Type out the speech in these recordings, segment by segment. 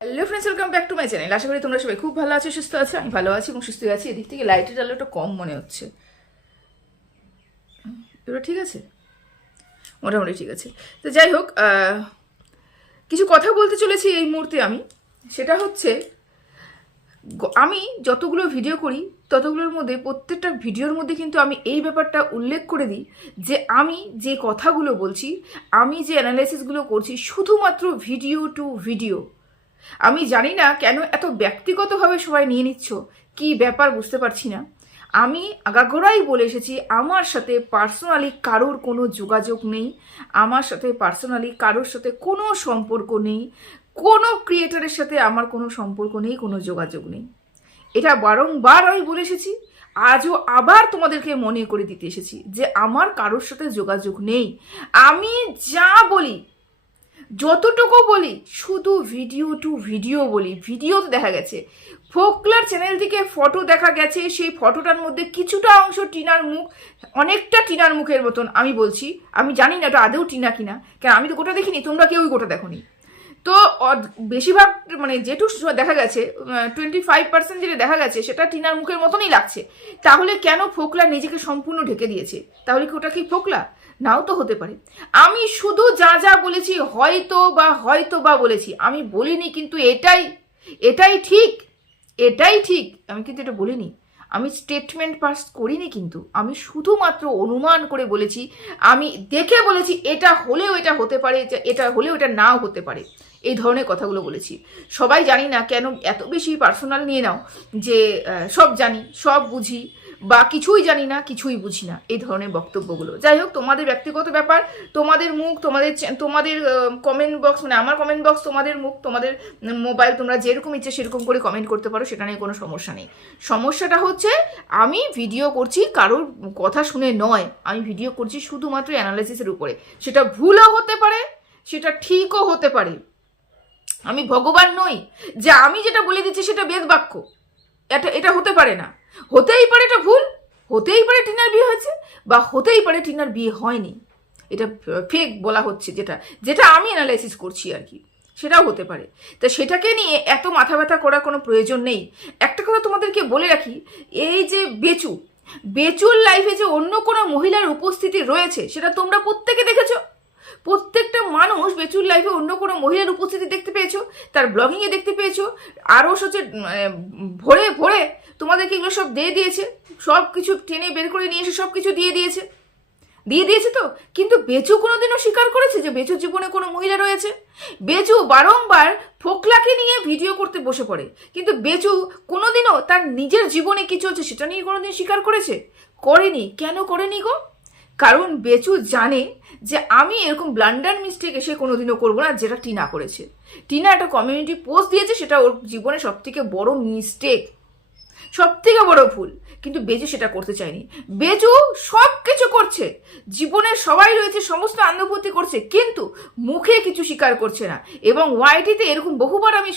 Hello friends welcome back to my channel আশা করি তোমরা সবাই খুব ভালো আছো, সুস্থ আছো, আমি ভালো আছি এবং সুস্থ আছি। এদিক থেকে লাইটের আলোটা কম মনে হচ্ছে। এবার ঠিক আছে? মোটামুটি ঠিক আছে। তো যাই হোক কিছু কথা বলতে চলেছি এই মুহূর্তে আমি। সেটা হচ্ছে আমি যতগুলো ভিডিও করি, ততগুলোর মধ্যে প্রত্যেকটা ভিডিওর মধ্যে কিন্তু আমি এই ব্যাপারটা উল্লেখ করে দিই যে আমি যে কথাগুলো বলছি, আমি যে অ্যানালাইসিসগুলো করছি, শুধুমাত্র ভিডিও টু ভিডিও আমি জানি না কেন এত ব্যক্তিগতভাবে সবাই নিয়ে নিচ্ছ। কি ব্যাপার বুঝতে পারছি না। আমি আগাগোড়াই বলে এসেছি, আমার সাথে পার্সোনালি কারোর কোনো যোগাযোগ নেই। আমার সাথে পার্সোনালি কারোর সাথে কোনো সম্পর্ক নেই। কোনো ক্রিয়েটারের সাথে আমার কোনো সম্পর্ক নেই, কোনো যোগাযোগ নেই। এটা বারংবার আমি বলে এসেছি, আজও আবার তোমাদেরকে মনে করে দিতে এসেছি যে আমার কারোর সাথে যোগাযোগ নেই। আমি যা বলি যতটুকু বলি, শুধু ভিডিও টু ভিডিও বলি ভিডিও তো দেখা গেছে। ফোকলার চ্যানেল থেকে ফটো দেখা গেছে, সেই ফটোটার মধ্যে কিছুটা অংশ টিনার মুখ, অনেকটা টিনার মুখের মতন, আমি বলছি। আমি জানি না এটা আদৌ টিনা কিনা, কেন আমি তো গোটা দেখিনি, তোমরা কেউই গোটা দেখোনি। তো বেশিরভাগ মানে যেটুকু দেখা গেছে টোয়েন্টি ফাইভ পার্সেন্ট যেটা দেখা গেছে, সেটা টিনার মুখের মতনই লাগছে। তাহলে কেন ফোকলা নিজেকে সম্পূর্ণ ঢেকে দিয়েছে? তাহলে কি ওটা কি ফোকলা? নাও তো হতে পারে। আমি শুধু যা যা বলেছি, হয়তো বা হয়তো বা বলেছি, আমি বলিনি কিন্তু এটাই এটাই ঠিক এটাই ঠিক। আমি কিন্তু এটা বলিনি। আমি স্টেটমেন্ট পাস করিনি কিন্তু। আমি শুধুমাত্র অনুমান করে বলেছি, আমি দেখে বলেছি, এটা হলেও এটা হতে পারে, এটা হলেও এটা নাও হতে পারে। এই ধরনের কথাগুলো বলেছি। সবাই জানি না কেন এত বেশি পার্সোনাল নিয়ে নাও যে সব জানি, সব বুঝি বা কিছুই জানি না, কিছুই বুঝি না এই ধরনের বক্তব্যগুলো। যাই হোক, তোমাদের ব্যক্তিগত ব্যাপার, তোমাদের মুখ, তোমাদের তোমাদের কমেন্ট বক্স মানে আমার কমেন্ট বক্স তোমাদের মুখ, তোমাদের মোবাইল তোমরা যেরকম ইচ্ছে সেরকম করে কমেন্ট করতে পারো, সেটা নিয়ে কোনো সমস্যা নেই। সমস্যাটা হচ্ছে, আমি ভিডিও করছি কারোর কথা শুনে নয়। আমি ভিডিও করছি শুধুমাত্র অ্যানালাইসিসের উপরে। সেটা ভুলও হতে পারে, সেটা ঠিকও হতে পারে। আমি ভগবান নই, যে আমি যেটা বলে দিচ্ছি সেটা বেদ বাক্য এটা এটা হতে পারে না। হতেই পারে এটা ভুল, হতেই পারে টিনার বিয়ে হয়েছে, বা হতেই পারে টিনার বিয়ে হয়নি। এটা ফেক বলা হচ্ছে যেটা যেটা আমি অ্যানালাইসিস করছি আর কি। সেটাও হতে পারে। তা সেটাকে নিয়ে এত মাথা ব্যথা করার কোনো প্রয়োজন নেই। একটা কথা তোমাদেরকে বলে রাখি, এই যে বেচু, বেচুর লাইফে যে অন্য কোনো মহিলার উপস্থিতি রয়েছে, সেটা তোমরা প্রত্যেকে দেখেছ? প্রত্যেকটা মানুষ বেচুর লাইফে অন্য কোনো মহিলার উপস্থিতি দেখতে পেয়েছ? তার ব্লগিংয়ে দেখতে পেয়েছ? আরও হচ্ছে ভরে ভরে তোমাদেরকে এগুলো সব দিয়ে দিয়েছে। সব কিছু টেনে বের করে নিয়ে এসে সব কিছু দিয়ে দিয়েছে। দিয়ে দিয়েছে তো? কিন্তু বেচু কোনোদিনও স্বীকার করেছে যে বেচুর জীবনে কোনো মহিলা রয়েছে? বেচু বারংবার ফোকলাকে নিয়ে ভিডিও করতে বসে পড়ে। কিন্তু বেচু কোনোদিনও তার নিজের জীবনে কি চলছে সেটা নিয়ে কোনোদিন স্বীকার করেছে? করেনি। কেন করেনি গো? কারণ বেচু জানে যে আমি এরকম ব্লান্ডার মিস্টেক এসে কোনোদিনও করব না, যেটা টিনা করেছে। টিনা একটা কমিউনিটি পোস্ট দিয়েছে, সেটা ওর জীবনে সবথেকে বড় মিস্টেক সব থেকে বড় ভুল। কিন্তু বেজু সেটা করতে চায়নি। বেজু সব কিছু করছে। জীবনের সবাই রয়েছে, সমস্ত আনুভূতি করছে, কিন্তু মুখে কিছু স্বীকার করছে না। এবং ওয়াইটিতে এরকম বহুবার আমি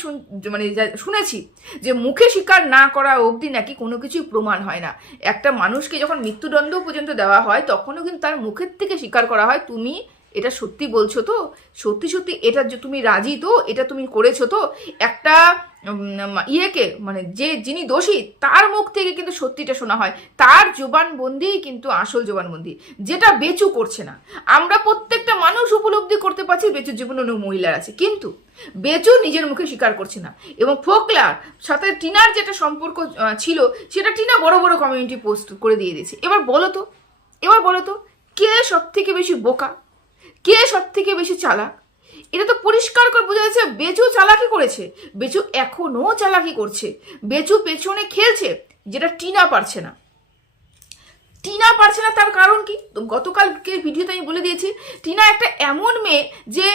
মানে শুনেছি যে মুখে স্বীকার না করা অবধি নাকি কোনো কিছুই প্রমাণ হয় না। একটা মানুষকে যখন মৃত্যুদণ্ড পর্যন্ত দেওয়া হয়, তখনও কিন্তু তার মুখের থেকে স্বীকার করা হয়, তুমি এটা সত্যি বলছো তো? সত্যি সত্যি এটা যে তুমি রাজি তো? এটা তুমি করেছ তো? একটা ইয়েকে মানে যে যিনি দোষী, তার মুখ থেকে কিন্তু সত্যিটা শোনা হয়। তার জোবানবন্দিই কিন্তু আসল জোবানবন্দি যেটা বেচু করছে না। আমরা প্রত্যেকটা মানুষ উপলব্ধি করতে পারছি বেচুর জীবনে অনেক মহিলার আছে। কিন্তু বেচু নিজের মুখে স্বীকার করছে না। এবং ফোকলার সাথে টিনার যেটা সম্পর্ক ছিল, সেটা টিনা বড় বড় কমিউনিটি পোস্ট করে দিয়ে দিয়েছে। এবার বলো তো, এবার বলো তো, কে সব থেকে বেশি বোকা? কে সব থেকে বেশি চালাক? এটা তো পরিষ্কার করে বোঝা যাচ্ছে, বেচু চালাকি করেছে। বেচু এখনও চালাকি করছে। বেচু পেছনে খেলছে, যেটা টিনা পারছে না। টিনা পারছে না, তার কারণ কি? গতকালকে ভিডিওতে আমি বলে দিয়েছি, টিনা একটা এমন মেয়ে যে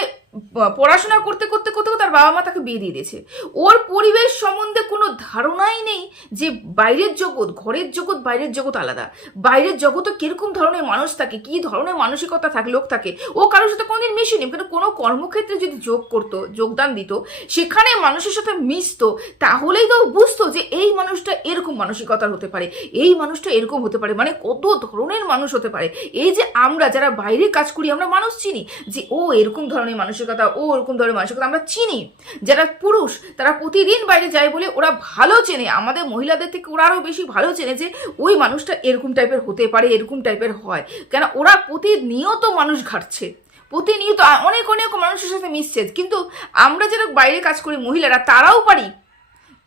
পড়াশোনা করতে করতে করতে তার বাবা মা তাকে বিয়ে দিয়ে দিয়েছে। ওর পরিবেশ সম্বন্ধে কোনো ধারণাই নেই যে বাইরের জগৎ, ঘরের জগৎ, বাইরের জগৎ আলাদা। বাইরের জগতে কীরকম ধরনের মানুষ থাকে, কি ধরনের মানসিকতা থাকে, লোক থাকে, ও কারোর সাথে কোনোদিন মিশেনি কিন্তু কোনো কর্মক্ষেত্রে যদি যোগ করতো, যোগদান দিত, সেখানে মানুষের সাথে মিশতো, তাহলেই তো বুঝতো যে এই মানুষটা এরকম মানসিকতার হতে পারে, এই মানুষটা এরকম হতে পারে মানে কত ধরনের মানুষ হতে পারে। এই যে আমরা যারা বাইরে কাজ করি, আমরা মানুষ চিনি যে ও এরকম ধরনের মানুষের মানসিকতা ও ওরকম ধরনের মানসিকতা আমরা চিনি। যারা পুরুষ, তারা প্রতিদিন বাইরে যায় বলে ওরা ভালো চেনে। আমাদের মহিলাদের থেকে ওরা আরও বেশি ভালো চেনে যে ওই মানুষটা এরকম টাইপের হতে পারে, এরকম টাইপের হয়। কেন ওরা প্রতিনিয়ত মানুষ ঘাটছে। প্রতিনিয়ত অনেক অনেক মানুষের সাথে মিশছে। কিন্তু আমরা যারা বাইরে কাজ করি, মহিলারা তারাও পারি।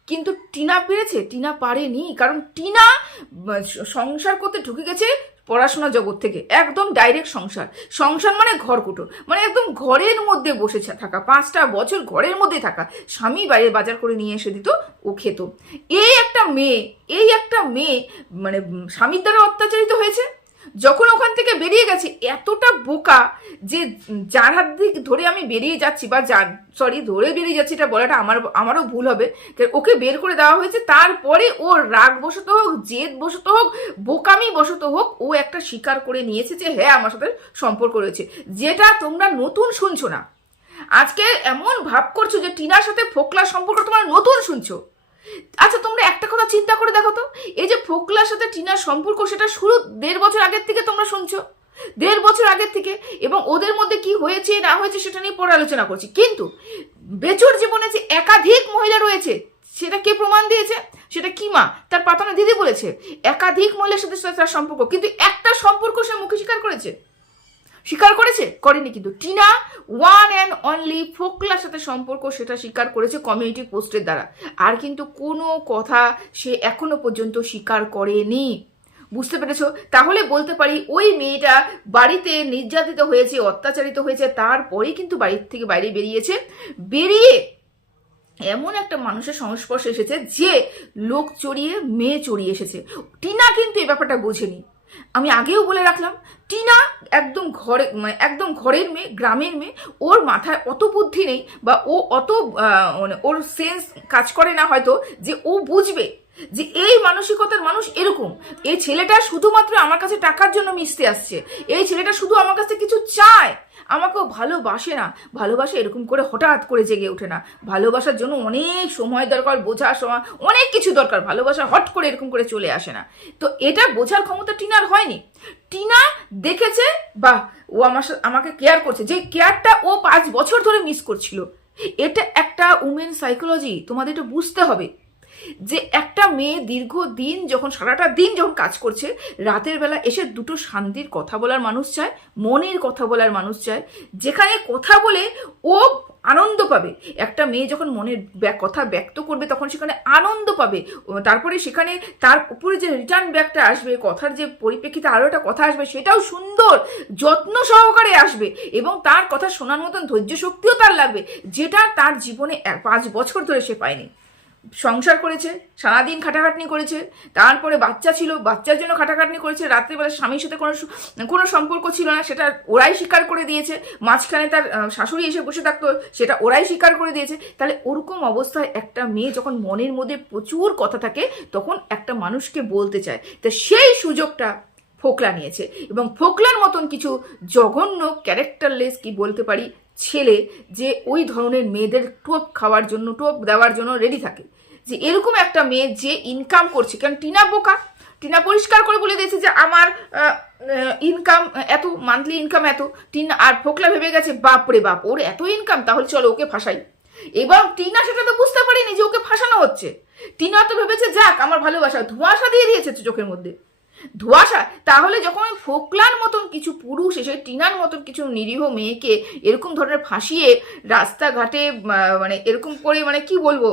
কিন্তু টিনা পেরেছে? টিনা পারেনি। কারণ টিনা সংসার করতে ঢুকে গেছে পড়াশোনা জগৎ থেকে, একদম ডাইরেক্ট সংসার। সংসার মানে ঘর কুটো মানে একদম ঘরের মধ্যে বসে থাকা, পাঁচটা বছর ঘরের মধ্যে থাকা। স্বামী বাইরে বাজার করে নিয়ে এসে দিত, ও খেত। এই একটা মেয়ে, এই একটা মেয়ে মানে স্বামীর দ্বারা অত্যাচারিত হয়েছে? যখন ওখান থেকে বেরিয়ে গেছে, এতটা বোকা যে যার হাত দিক ধরে আমি বেরিয়ে যাচ্ছি বা যার সরি ধরে বেরিয়ে যাচ্ছি এটা বলাটা আমার, আমারও ভুল হবে। ওকে বের করে দেওয়া হয়েছে, তারপরে ও রাগ বশত হোক জেদ বশত হোক বোকামি বশত হোক, ও একটা স্বীকার করে নিয়েছে যে হ্যাঁ আমার সাথে সম্পর্ক রয়েছে। যেটা তোমরা নতুন শুনছো না। আজকে এমন ভাব করছ যে, টিনার সাথে ফোকলার সম্পর্ক তোমরা নতুন শুনছো। আচ্ছা তোমরা একটা কথা চিন্তা করে দেখো তো। এই যে ফোকলার সাথে টিনার সম্পর্ক, সেটা শুরু দেড় বছর আগের থেকে তোমরা শুনছো। দেড় বছর আগের থেকে, এবং ওদের মধ্যে কি হয়েছে, না হয়েছে, সেটা নিয়ে পরে আলোচনা করছি। কিন্তু বেচুর জীবনে যে একাধিক মহিলা রয়েছে, সেটা কে প্রমাণ দিয়েছে? সেটা কি মা? তার পাতানো দিদি বলেছে, একাধিক মহিলার সাথে তার সম্পর্ক। কিন্তু একটা সম্পর্ক সে মুখে স্বীকার করেছে। স্বীকার করেছে? করেনি কিন্তু। টিনা ওয়ান অ্যান্ড অনলি ফোকলার সাথে সম্পর্ক সেটা স্বীকার করেছে কমিউনিটি পোস্টের দ্বারা। আর কিন্তু কোনো কথা সে এখনও পর্যন্ত স্বীকার করেনি। বুঝতে পেরেছ? তাহলে বলতে পারি, ওই মেয়েটা বাড়িতে নির্যাতিত হয়েছে, অত্যাচারিত হয়েছে, তারপরেই কিন্তু বাড়ির থেকে বাইরে বেরিয়েছে। বেরিয়ে এমন একটা মানুষের সংস্পর্শে এসেছে যে লোক চড়িয়ে, মেয়ে চড়িয়ে এসেছে। টিনা কিন্তু এই ব্যাপারটা বোঝেনি। আমি আগেও বলে রাখলাম, টিনা একদম ঘরে মানে একদম ঘরের মেয়ে, গ্রামের মেয়ে, ওর মাথায় অত বুদ্ধি নেই বা ও অত মানে ওর সেন্স কাজ করে না হয়তো যে ও বুঝবে যে এই মানসিকতার মানুষ এরকম। এই ছেলেটা শুধুমাত্র আমার কাছে টাকার জন্য মিশতে আসছে। এই ছেলেটা শুধু আমার কাছে কিছু চায়। আমাকেও ভালোবাসে না। ভালোবাসে এরকম করে হঠাৎ করে জেগে ওঠে না। ভালোবাসার জন্য অনেক সময় দরকার, বোঝার সময়, অনেক কিছু দরকার। ভালোবাসা হট করে এরকম করে চলে আসে না। তো এটা বোঝার ক্ষমতা টিনার হয়নি। টিনা দেখেছে বা ও আমার সাথে, আমাকে কেয়ার করছে। যে কেয়ারটা ও পাঁচ বছর ধরে মিস করছিল। এটা একটা উমেন সাইকোলজি তোমাদের এটা বুঝতে হবে। যে একটা মেয়ে দীর্ঘদিন যখন, সারাটা দিন যখন কাজ করছে, রাতের বেলা এসে দুটো শান্তির কথা বলার মানুষ চায়, মনের কথা বলার মানুষ চায়, যেখানে কথা বলে ও আনন্দ পাবে। একটা মেয়ে যখন মনের কথা ব্যক্ত করবে তখন সেখানে আনন্দ পাবে। তারপরে সেখানে তার উপরে যে রিটার্ন ব্যাকটা আসবে, কথার যে পরিপ্রেক্ষিতে আরও একটা কথা আসবে, সেটাও সুন্দর, যত্ন সহকারে আসবে এবং তার কথা শোনার মতন ধৈর্য শক্তিও তার লাগবে, যেটা তার জীবনে পাঁচ বছর ধরে সে পায়নি। সংসার করেছে, সারাদিন খাটাখাটনি করেছে, তারপরে বাচ্চা ছিল, বাচ্চার জন্য খাটাখাটনি করেছে, রাত্রিবেলা স্বামীর সাথে কোনো কোনো সম্পর্ক ছিল না, সেটা ওরাই স্বীকার করে দিয়েছে, মাঝখানে তার শাশুড়ি এসে বসে থাকতো, সেটা ওরাই স্বীকার করে দিয়েছে। তাহলে ওরকম অবস্থায় একটা মেয়ে যখন মনের মধ্যে প্রচুর কথা থাকে, তখন একটা মানুষকে বলতে চায়। তা সেই সুযোগটা ফোকলা নিয়েছে এবং ফোকলার মতন কিছু জঘন্য ক্যারেক্টারলেস কি বলতে পারি ছেলে যে ওই ধরনের মেয়েদের টোপ খাওয়ার জন্য, টোপ দেওয়ার জন্য রেডি থাকে। যে এরকম একটা মেয়ে যে ইনকাম করছে কারণ টিনা বোকা? টিনা পরিষ্কার করে বলে দিয়েছে যে আমার ইনকাম এত মান্থলি ইনকাম এত। টিনা আর ফোকলা ভেবে গেছে, বাপ রে বাপ, ওর এত ইনকাম তাহলে চলো ওকে ফাঁসাই। এবং টিনা সেটা তো বুঝতে পারিনি যে ওকে ফাঁসানো হচ্ছে। টিনা তো ভেবেছে, যাক, আমার ভালোবাসা ধোঁয়াশা দিয়ে দিয়েছে চোখের মধ্যে। ধোঁয়াশা তাহলে যখন ফোকলার মতন কিছু পুরুষ এসে, টিনার মতন কিছু নিরীহ মেয়েকে এরকম ধরনের ফাঁসিয়ে রাস্তাঘাটে মানে এরকম করে মানে কি বলব?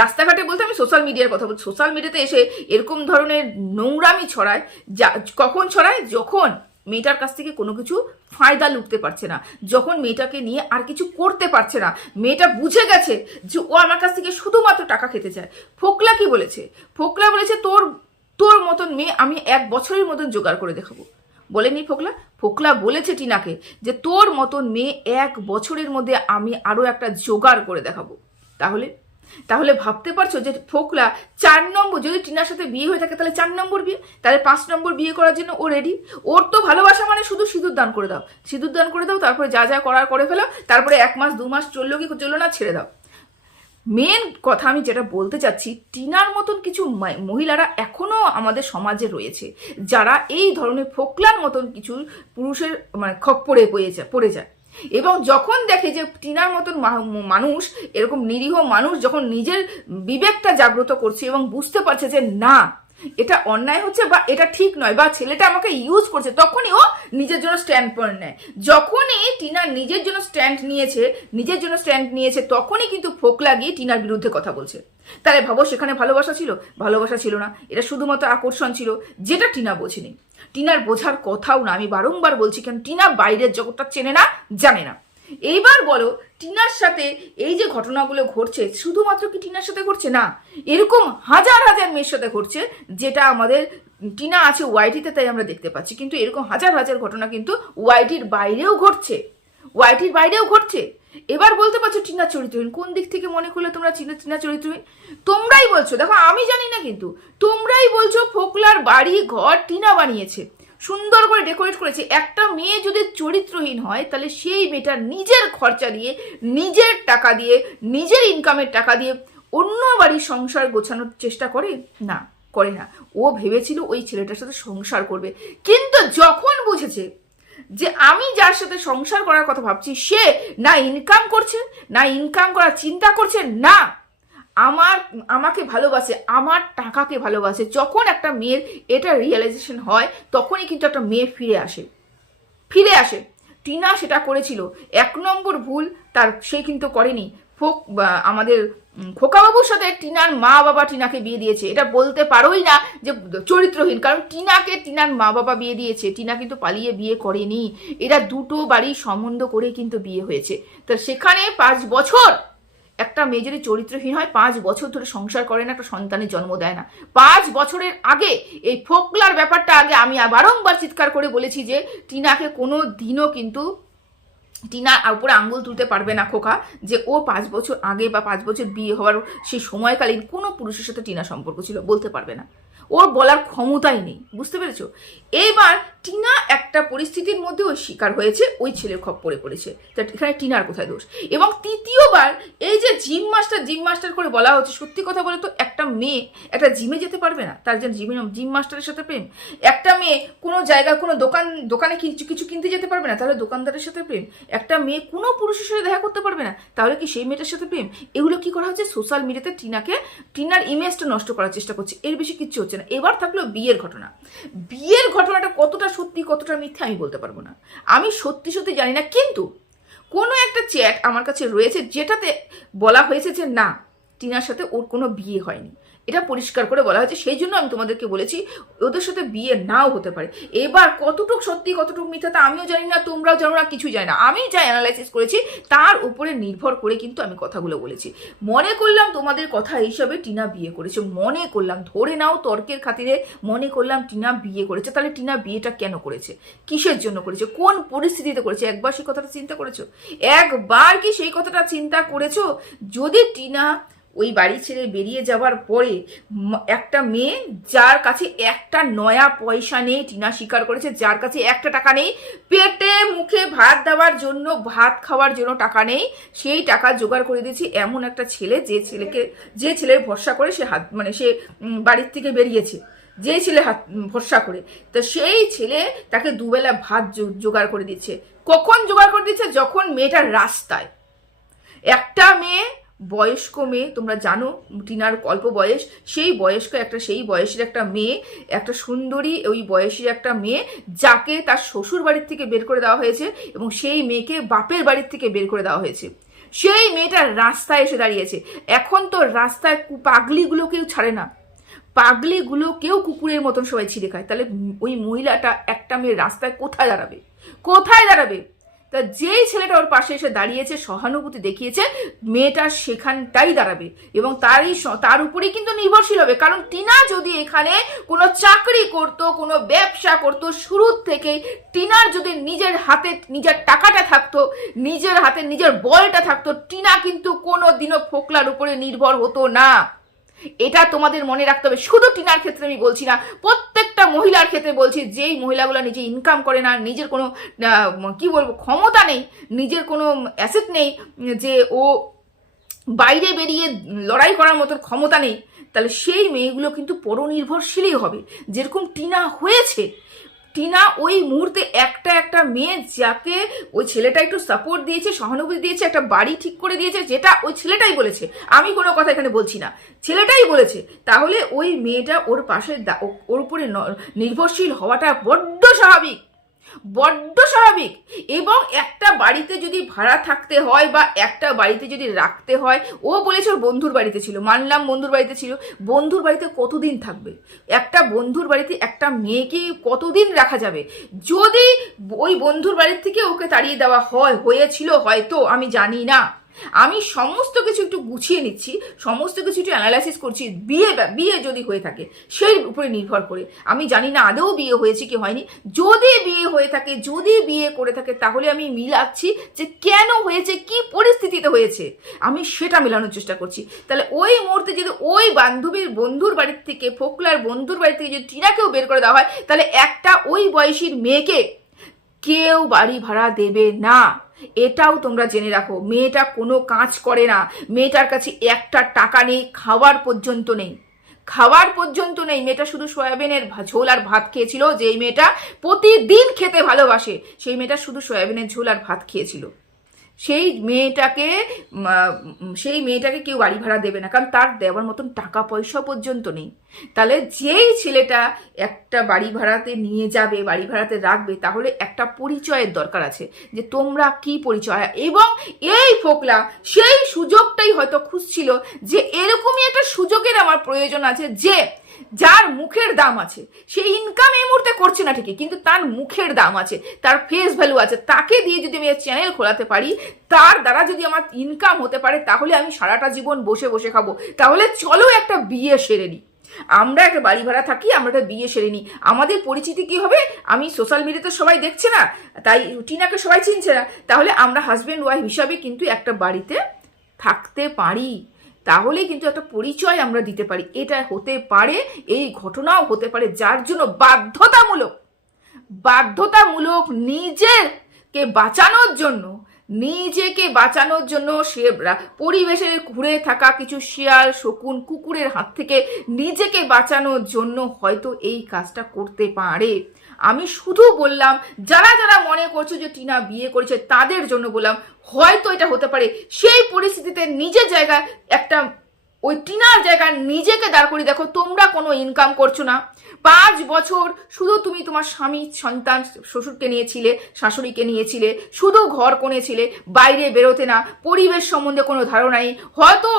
রাস্তাঘাটে বলতে আমি সোশ্যাল মিডিয়ার কথা বলছি। সোশ্যাল মিডিয়াতে এসে এরকম ধরনের নোংরামি ছড়ায়, যা, কখন ছড়ায়? যখন মেয়েটার কাছ থেকে কোনো কিছু ফায়দা লুটতে পারছে না, যখন মেয়েটাকে নিয়ে আর কিছু করতে পারছে না, মেয়েটা বুঝে গেছে যে ও আমার কাছ থেকে শুধুমাত্র টাকা খেতে চায়। ফোকলা কি বলেছে? ফোকলা বলেছে, তোর তোর মতন মেয়ে আমি এক বছরের মতন জোগাড় করে দেখাবো। বলেনি ফোকলা। ফোকলা বলেছে টিনাকে যে তোর মতন মেয়ে এক বছরের মধ্যে আমি আরও একটা জোগাড় করে দেখাবো। তাহলে? তাহলে ভাবতে পারছ যে ফোকলা চার নম্বর, যদি টিনার সাথে বিয়ে হয়ে থাকে তাহলে চার নম্বর বিয়ে? তাহলে পাঁচ নম্বর বিয়ে করার জন্য ও রেডি ওর তো ভালোবাসা মানে শুধু সিঁদুর দান করে দাও। সিঁদুর দান করে দাও, তারপরে যা যা করার করে ফেলো, তারপরে এক মাস, দু মাস চলল কি, চলল না, ছেড়ে দাও। মেন কথা আমি যেটা বলতে চাচ্ছি, টিনার মতন কিছু মহিলারা এখনও আমাদের সমাজে রয়েছে, যারা এই ধরনের ফোকলার মতন কিছু পুরুষের মানে খপ্পরে পড়ে যায় পড়ে যায়। এবং যখন দেখে যে টিনার মতন মানুষ, এরকম নিরীহ মানুষ যখন নিজের বিবেকটা জাগ্রত করছে এবং বুঝতে পারছে যে না এটা অন্যায় হচ্ছে বা এটা ঠিক নয়, বা ছেলেটা আমাকে ইউজ করছে, তখনই ও নিজের জন্য স্ট্যান্ড পয়েন্ট নেয়। যখনই টিনা নিজের জন্য স্ট্যান্ড নিয়েছে, নিজের জন্য স্ট্যান্ড নিয়েছে, তখনই কিন্তু ফোক লাগিয়ে টিনার বিরুদ্ধে কথা বলছে। তাহলে ভাবো সেখানে ভালোবাসা ছিল? ভালোবাসা ছিল না। এটা শুধুমাত্র আকর্ষণ ছিল, যেটা টিনা বোঝেনি। টিনার বোঝার কথাও না, আমি বারংবার বলছি, কেন টিনা বাইরের জগৎটা চেনে না, জানে না। এইবার বলো, টিনার সাথে এই যে ঘটনাগুলো ঘটছে, শুধুমাত্র কি টিনার সাথে ঘটছে না, এরকম হাজার হাজার মেয়ের সাথে ঘটছে, যেটা আমাদের টিনা আছে ওয়াইটিতে তাই আমরা দেখতে পাচ্ছি। কিন্তু এরকম হাজার হাজার ঘটনা কিন্তু ওয়াইটির বাইরেও ঘটছে। ওয়াইটির বাইরেও ঘটছে। এবার বলতে পারছ টিনা চরিত্রহীন। কোন দিক থেকে মনে করলে তোমরা টিনা টিনা চরিত্রহীন? তোমরাই বলছো, দেখো, আমি জানি না কিন্তু, তোমরাই বলছো ফোকলার বাড়ি, ঘর টিনা বানিয়েছে। সুন্দর করে ডেকোরেট করেছে। একটা মেয়ে যদি চরিত্রহীন হয়, তাহলে সেই মেয়েটা নিজের খরচা দিয়ে, নিজের টাকা দিয়ে, নিজের ইনকামের টাকা দিয়ে অন্য বাড়ির সংসার গোছানোর চেষ্টা করে? না করে না। ও ভেবেছিল ওই ছেলেটার সাথে সংসার করবে। কিন্তু যখন বুঝেছে যে আমি যার সাথে সংসার করার কথা ভাবছি, সে না ইনকাম করছে, না ইনকাম করার চিন্তা করছে, না আমার, আমাকে ভালোবাসে, আমার টাকাকে ভালোবাসে। যখন একটা মেয়ের এটা রিয়েলাইজেশন হয়, তখনই কিন্তু একটা মেয়ে ফিরে আসে। ফিরে আসে। টিনা সেটা করেছিল। এক নম্বর ভুল তার, সে কিন্তু করেনি। ফোক আমাদের খোকাবাবুর সাথে টিনার মা বাবা টিনাকে বিয়ে দিয়েছে। এটা বলতে পারোই না যে, চরিত্রহীন। কারণ টিনাকে টিনার মা বাবা বিয়ে দিয়েছে। টিনা কিন্তু পালিয়ে বিয়ে করেনি। এরা দুটো বাড়ি সম্বন্ধ করে কিন্তু বিয়ে হয়েছে। তা সেখানে পাঁচ বছর একটা মেয়ে যদি চরিত্রহীন হয়, পাঁচ বছর ধরে সংসার করে না, একটা সন্তানের জন্ম দেয় না। পাঁচ বছরের আগে এই ফোকলার ব্যাপারটা আগে আমি বারংবার চিৎকার করে বলেছি যে, টিনাকে কোনো দিনও কিন্তু টিনা উপরে আঙ্গুল তুলতে পারবে না খোকা, যে ও পাঁচ বছর আগে বা পাঁচ বছর বিয়ে হওয়ার সেই সময়কালীন কোনো পুরুষের সাথে টিনা সম্পর্ক ছিল, বলতে পারবে না। ওর বলার ক্ষমতাই নেই, বুঝতে পেরেছ? এইবার টিনা একটা পরিস্থিতির মধ্যে ওই শিকার হয়েছে, ওই ছেলের খপ্পরে পড়েছে। তা এখানে টিনার কোথায় দোষ? এবং তৃতীয়বার এই যে জিম মাস্টার জিম মাস্টার করে বলা হচ্ছে, সত্যি কথা বলে তো একটা মেয়ে একটা জিমে যেতে পারবে না। তার জন্য জিমে, জিম মাস্টারের সাথে প্রেম। একটা মেয়ে কোনো জায়গায় কোনো দোকান, দোকানে কিছু কিছু কিনতে যেতে পারবে না, তাহলে দোকানদারের সাথে প্রেম। একটা মেয়ে কোনো পুরুষের সাথে দেখা করতে পারবে না, তাহলে কি সেই মেয়েটার সাথে প্রেম? এগুলো কি করা হচ্ছে? সোশ্যাল মিডিয়াতে টিনাকে, টিনার ইমেজটা নষ্ট করার চেষ্টা করছে। এর বেশি কিচ্ছু হচ্ছে না। এবার থাকল বিয়ের ঘটনা। বিয়ের ঘটনাটা কতটা সত্যি কতটা মিথ্যে আমি বলতে পারব না। আমি সত্যি সত্যি জানি না, কিন্তু কোনো একটা চ্যাট আমার কাছে রয়েছে যেটাতে বলা হয়েছে যে না, টিনার সাথে ওর কোনো বিয়ে হয়নি। এটা পরিষ্কার করে বলা হয়েছে, সেই জন্য আমি তোমাদেরকে বলেছি, ওদের সাথে বিয়ে নাও হতে পারে। এবার কতটুক সত্যি, কতটুক মিথ্যা তা আমিও জানি না, তোমরাও জানো না, কিছুই জানি না। আমি যা অ্যানালাইসিস করেছি, তার উপরে নির্ভর করে কিন্তু আমি কথাগুলো বলেছি। মনে করলাম তোমাদের কথা হিসাবে টিনা বিয়ে করেছে, মনে করলাম, ধরে নাও তর্কের খাতিরে মনে করলাম টিনা বিয়ে করেছে, তাহলে টিনা বিয়েটা কেন করেছে? কিসের জন্য করেছে? কোন পরিস্থিতিতে করেছে? একবার সেই কথাটা চিন্তা করেছ? একবার কি সেই কথাটা চিন্তা করেছ? যদি টিনা ওই বাড়ি ছেড়ে বেরিয়ে যাওয়ার পরে একটা মেয়ে যার কাছে একটা নয়া পয়সা নেই, টিনা স্বীকার করেছে, যার কাছে একটা টাকা নেই, পেটে মুখে ভাত দেওয়ার জন্য, ভাত খাওয়ার জন্য টাকা নেই, সেই টাকা জোগাড় করে দিয়েছি এমন একটা ছেলে যে ছেলেকে, যে ছেলের ভরসা করে সে হাত মানে সে বাড়ির থেকে বেরিয়েছে, যে ছেলে হাত ভরসা করে। তো সেই ছেলে তাকে দুবেলা ভাত জোগাড় করে দিচ্ছে। কখন জোগাড় করে দিচ্ছে? যখন মেয়েটার রাস্তায়। একটা মেয়ে বয়স্ক মেয়ে, তোমরা জানো, টিনার অল্প বয়স, সেই বয়স্ক একটা, সেই বয়সের একটা মেয়ে, একটা সুন্দরী ওই বয়সের একটা মেয়ে, যাকে তার শ্বশুর বাড়ির থেকে বের করে দেওয়া হয়েছে এবং সেই মেয়েকে বাপের বাড়ির থেকে বের করে দেওয়া হয়েছে। সেই মেয়েটা রাস্তায় এসে দাঁড়িয়েছে। এখন তো রাস্তায় পাগলিগুলো কেউ ছাড়ে না। পাগলিগুলো কেউ কুকুরের মতন সবাই ছিঁড়ে খায়। তাহলে ওই মহিলাটা একটা মেয়ের রাস্তায় কোথায় দাঁড়াবে? কোথায় দাঁড়াবে? তা যেই ছেলেটা ওর পাশে এসে দাঁড়িয়েছে, সহানুভূতি দেখিয়েছে মেয়েটা সেখানটাই দাঁড়াবে এবং তারই তার উপরেই কিন্তু নির্ভরশীল হবে। কারণ টিনা যদি এখানে কোনো চাকরি করত, কোনো ব্যবসা করত শুরুর থেকে টিনার যদি নিজের হাতে, নিজের টাকাটা থাকতো, নিজের হাতে নিজের বলটা থাকতো, টিনা কিন্তু কোনো দিনও ফোকলার উপরে নির্ভর হতো না। এটা তোমাদের মনে রাখতে হবে। শুধু টিনার ক্ষেত্রে আমি বলছি না, প্রত্যেকটা মহিলার ক্ষেত্রে বলছি, যেই মহিলাগুলো নিজে ইনকাম করে না, নিজের কোনো কি বলব, ক্ষমতা নেই, নিজের কোনো অ্যাসেট নেই, যে ও বাইরে বেরিয়ে লড়াই করার মতো ক্ষমতা নেই, তাহলে সেই মেয়েগুলো কিন্তু পরনির্ভরশীলই হবে। যেরকম টিনা হয়েছে টিনা ওই মুহূর্তে একটা একটা মেয়ে যাকে ওই ছেলেটা একটু সাপোর্ট দিয়েছে, সহানুভূতি দিয়েছে, একটা বাড়ি ঠিক করে দিয়েছে, যেটা ওই ছেলেটাই বলেছে। আমি কোনো কথা এখানে বলছি না। ছেলেটাই বলেছে। তাহলে ওই মেয়েটা ওর পাশে ওর উপরে নির্ভরশীল হওয়াটা বড্ড স্বাভাবিক। বড্ড স্বাভাবিক। এবং একটা বাড়িতে যদি ভাড়া থাকতে হয় বা একটা বাড়িতে যদি রাখতে হয়, ও বলেছে ওর বন্ধুর বাড়িতে ছিল। মানলাম বন্ধুর বাড়িতে ছিল। বন্ধুর বাড়িতে কতদিন থাকবে? একটা বন্ধুর বাড়িতে একটা মেয়েকে কতদিন রাখা যাবে? যদি ওই বন্ধুর বাড়ির থেকে ওকে তাড়িয়ে দেওয়া হয়, হয়েছিল হয়তো, আমি জানি না। আমি সমস্ত কিছু একটু গুছিয়ে নিচ্ছি, সমস্ত কিছু একটু অ্যানালাইসিস করছি, বিয়ে বিয়ে যদি হয়ে থাকে, সেই উপরে নির্ভর করে। আমি জানি না আদৌ বিয়ে হয়েছে কি হয়নি। যদি বিয়ে হয়ে থাকে, যদি বিয়ে করে থাকে, তাহলে আমি মিলাচ্ছি যে কেন হয়েছে, কি পরিস্থিতিতে হয়েছে। আমি সেটা মেলানোর চেষ্টা করছি। তাহলে ওই মুহূর্তে যদি ওই বান্ধবীর বন্ধুর বাড়ির থেকে, ফোকলার বন্ধুর বাড়ি থেকে যদি টিনাকেও বের করে দেওয়া হয়, তাহলে একটা ওই বয়সীর মেয়েকে কেউ বাড়ি ভাড়া দেবে না। এটাও তোমরা জেনে রাখো, মেয়েটা কোনো কাজ করে না। মেয়েটার কাছে একটা টাকা নেই, খাওয়ার পর্যন্ত নেই। খাওয়ার পর্যন্ত নেই। মেয়েটা শুধু সয়াবিনের ঝোল আর ভাত খেয়েছিল, যেই মেয়েটা প্রতিদিন খেতে ভালোবাসে, সেই মেয়েটা শুধু সয়াবিনের ঝোল আর ভাত খেয়েছিল। সেই মেয়েটাকে সেই মেয়েটাকে কেউ বাড়ি ভাড়া দেবে না, কারণ তার দেওয়ার মতন টাকা পয়সা পর্যন্ত নেই। তাহলে যেই ছেলেটা একটা বাড়ি ভাড়াতে নিয়ে যাবে, বাড়ি ভাড়াতে রাখবে, তাহলে একটা পরিচয়ের দরকার আছে যে তোমরা কি পরিচয়, এবং এই ফোকলা সেই সুযোগটাই হয়তো খুঁজছিল যে এরকমই একটা সুযোগের আমার প্রয়োজন আছে যে যার মুখের দাম আছে, সে ইনকাম এই মুহূর্তে করছে না ঠিকই, কিন্তু তার মুখের দাম আছে, তার ফেস ভ্যালু আছে, তাকে দিয়ে যদি আমি চ্যানেল খোলাতে পারি, তার দ্বারা যদি আমার ইনকাম হতে পারে, তাহলে আমি সারাটা জীবন বসে বসে খাব। তাহলে চলো একটা বিয়ে সেরে নিই আমরা একটা বাড়ি ভাড়া থাকি, আমরা একটা বিয়ে সেরে নিই আমাদের পরিচিতি কি হবে? আমি সোশ্যাল মিডিয়াতে সবাই দেখছে না, তাই টিনাকে সবাই চিনছে না। তাহলে আমরা হাজব্যান্ড ওয়াইফ হিসাবে কিন্তু একটা বাড়িতে থাকতে পারি। তাহলে কিন্তু একটা পরিচয় আমরা দিতে পারি। এটা হতে পারে, এই ঘটনাও হতে পারে যার জন্য বাধ্যতামূলক। বাধ্যতামূলক নিজেকে বাঁচানোর জন্য, নিজেকে বাঁচানোর জন্য সে রা- পরিবেশে ঘুরে থাকা কিছু শিয়াল, শকুন, কুকুরের হাত থেকে নিজেকে বাঁচানোর জন্য হয়তো এই কাজটা করতে পারে। আমি শুধু বললাম, যারা যারা মনে করছ যে টিনা বিয়ে করেছে তাদের জন্য বললাম, হয়তো এটা হতে পারে সেই পরিস্থিতিতে নিজের জায়গায় একটা, ওই টিনার জায়গায় নিজেকে দাঁড় করি দেখো, তোমরা কোনো ইনকাম করছ না। পাঁচ বছর শুধু তুমি তোমার স্বামী, সন্তান, শ্বশুরকে নিয়েছিলে, শাশুড়িকে নিয়েছিলে, শুধু ঘর কোনেছিলে বাইরে বেরোতে না, পরিবেশ সম্বন্ধে কোনো ধারণা নেই। হয়তো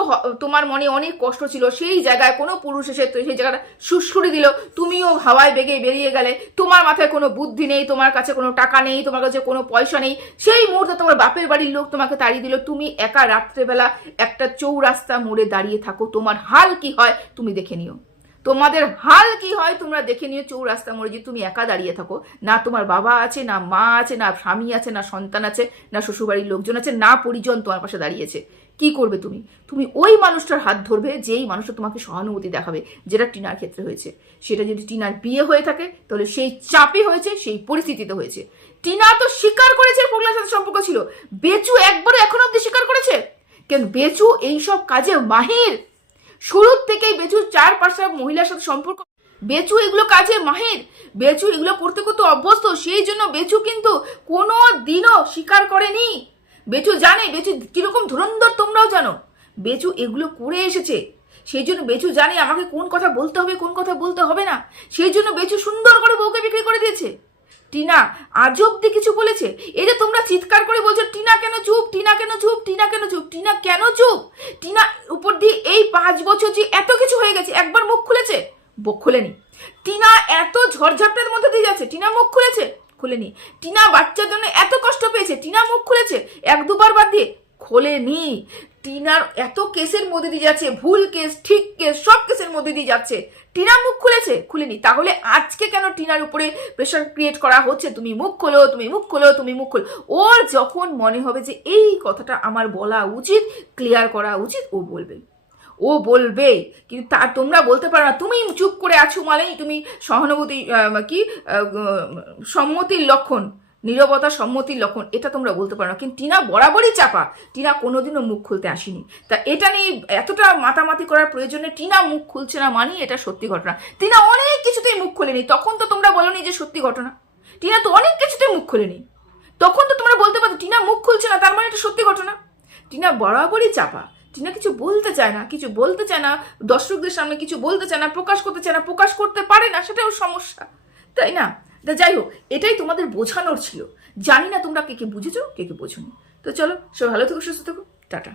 তোমার মনে অনেক কষ্ট ছিল, সেই জায়গায় কোনো পুরুষ এসে সেই জায়গাটা সুশ্রুড়ি দিল। তুমিও হাওয়ায় বেগে বেরিয়ে গেলে, তোমার মাথায় কোনো বুদ্ধি নেই, তোমার কাছে কোনো টাকা নেই, তোমার কাছে কোনো পয়সা নেই। সেই মুহূর্তে তোমার বাপের বাড়ির লোক তোমাকে তাড়িয়ে দিল, তুমি একা রাত্রেবেলা একটা চৌরাস্তা মোড়ে দাঁড়িয়ে থাকো, তোমার হাল কি হয় তুমি দেখে নিও। তোমাদের হাল কি হয় তোমরা দেখে নিও চৌরাস্তা মোড়ে যে তুমি একা দাঁড়িয়ে থাকো। না তোমার বাবা আছে, না মা আছে, না স্বামী আছে, না সন্তান আছে, না শ্বশুরবাড়ির লোকজন আছে, না পরিজন তোমার পাশে দাঁড়িয়েছে। কি করবে তুমি? তুমি ওই মানুষটার হাত ধরবে যেই মানুষটা তোমাকে সহানুভূতি দেখাবে, যেটা টিনার ক্ষেত্রে হয়েছে। সেটা যদি টিনার বিয়ে হয়ে থাকে, তাহলে সেই চাপে হয়েছে, সেই পরিস্থিতিতে হয়েছে। টিনা তো স্বীকার করেছে পোগলার সাথে সম্পর্ক ছিল। বেচু একবারও এখনও অব্দি স্বীকার করেছে? কেন বেচু এইসব কাজে মাহির? শুরুর থেকেই বেচু চার পাঁচটা মহিলার সাথে সম্পর্ক। বেচু এগুলো কাজে মাহের। বেচু এগুলো করতে করতে অভ্যস্ত, সেই জন্য বেচু কিন্তু কোনো দিনও স্বীকার করেনি। বেচু জানে, বেচু কীরকম ধুরন্ধর তোমরাও জানো। বেচু এগুলো করে এসেছে। সেই জন্য বেচু জানে আমাকে কোন কথা বলতে হবে, কোন কথা বলতে হবে না। সেই জন্য বেচু সুন্দর করে বউকে বিক্রি করে দিয়েছে। টিনা, আজ অব্দি কিছু বলেছে? এই যে তোমরা চিৎকার করে বলছো, টিনা কেন চুপ? টিনা কেন চুপ? টিনা কেন চুপ? টিনা কেন চুপ? টিনা, উপর দিয়ে এই পাঁচ বছর যে এত কিছু হয়ে গেছে, একবার মুখ খুলেছে? মুখ খুলেনি। টিনা এত ঝড়ঝাপটার মধ্যে দিয়ে যাচ্ছে, টিনা মুখ খুলেছে? খুলেনি। টিনা বাচ্চার জন্য এত কষ্ট পেয়েছে, টিনা মুখ খুলেছে? এক দুবার বাদ দিয়ে, খোলেনি। টিনার এত কেসের মধ্যে দিয়ে যাচ্ছে, ভুল কেস, ঠিক কেস, সব কেসের মধ্যে দিয়ে যাচ্ছে। টিনা মুখ খুলেছে? খুলেনি। তাহলে আজকে কেন টিনার উপরে প্রেশার ক্রিয়েট করা হচ্ছে? তুমি মুখ খোলো, তুমি মুখ খোলো, তুমি মুখ খোলো। ওর যখন মনে হবে যে এই কথাটা আমার বলা উচিত ক্লিয়ার করা উচিত, ও বলবে। ও বলবে, কিন্তু তা তোমরা বলতে পারো না। তুমি চুপ করে আছো মানেই তুমি সহানুভূতি কি সম্মতির লক্ষণ। নীরবতা সম্মতির লক্ষণ, এটা তোমরা বলতে পারো না। কিন্তু টিনা বরাবরই চাপা। টিনা কোনোদিনও মুখ খুলতে আসেনি। তা এটা নিয়ে এতটা মাতামাতি করার প্রয়োজনে টিনা মুখ খুলছে না মানি এটা সত্যি ঘটনা। টিনা অনেক কিছুতেই মুখ খোলেনি। তখন তো তোমরা বলনি যে সত্যি ঘটনা। টিনা তো অনেক কিছুতে মুখ খোলেনি। তখন তো তোমরা বলতে পারো, টিনা মুখ খুলছে না, তার মানে এটা সত্যি ঘটনা। টিনা বরাবরই চাপা। টিনা কিছু বলতে চায় না, কিছু বলতে চায় না, দর্শকদের সামনে কিছু বলতে চায় না, প্রকাশ করতে চায় না, প্রকাশ করতে পারে না, সেটাও সমস্যা। তাই না? তা যাই হোক, এটাই তোমাদের বোঝানোর ছিল। জানি না তোমরা কে কে বুঝেছ, কে কে বোঝোনি। তো চলো সব ভালো থেকো, সুস্থ থেকো। টাটা।